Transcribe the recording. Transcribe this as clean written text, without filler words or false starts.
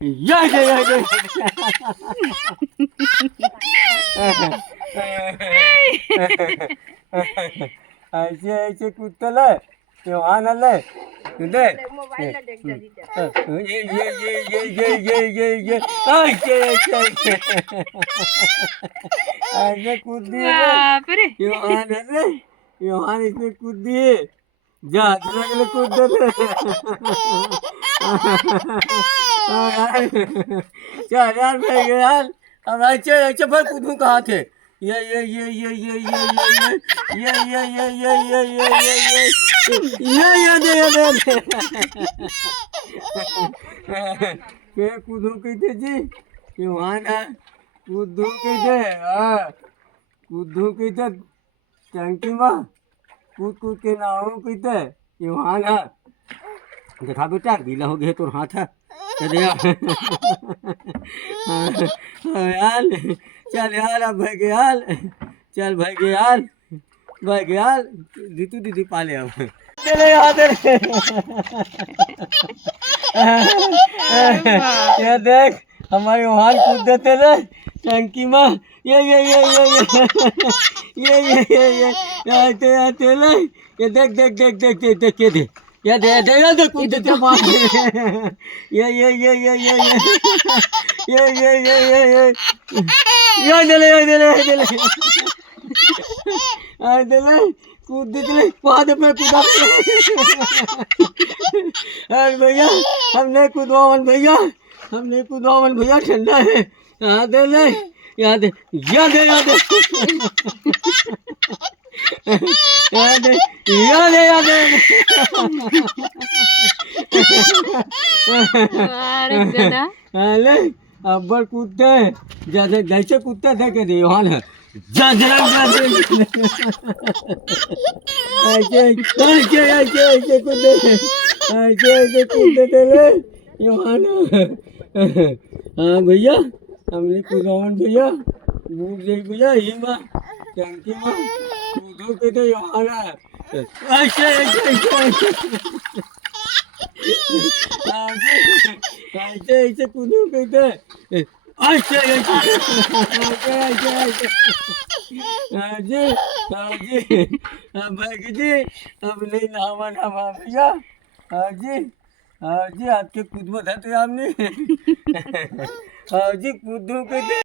याद याद ऐसे ऐसे कूदते ले ये वहाँ न ले दे ये ऐसे ऐसे ऐसे कूद दिए ये वहाँ न ले ये वहाँ इसमें कूद दिए जा अगले कूद दे चल यार भाई यार अब ऐसे ऐसे भाई कूदूं कहाँ थे ये कूदूं कहते जी ये वहाँ ना कूदूं कहते हाँ कूदूं कहते टंकी में कूद कूद के ना हो कहते ये वहाँ ना देखा बेटा गीला हो गया तो हाथ है यार चल यार अब भाई गयाल चल भाई गयाल दीतू दीदी पाले अब चले यार ये देख हमारे वहाँ कूद देते थे टंकी में ये आते ले ये देख के दे ये दे कूद देते मार ये दे कूद दे वहाँ पे कूदा अरे भैया हमने कूदवावन भैया ठंडा है यहाँ दे ले याद याद अरे अब्बर कूदते जैसे जैसे कूदते थे के दीवान है ऐसे कूदते थे ले हाँ भैया हमने कूदावन भैया भैया ही माँ टंकी माँ कूदो के तो यहाँ ऐसे कूदो के थे ऐसे जी अब नहीं नहावा भैया हाँ जी आपके कूदबो था तो आपने हाँ जी कूदो के थे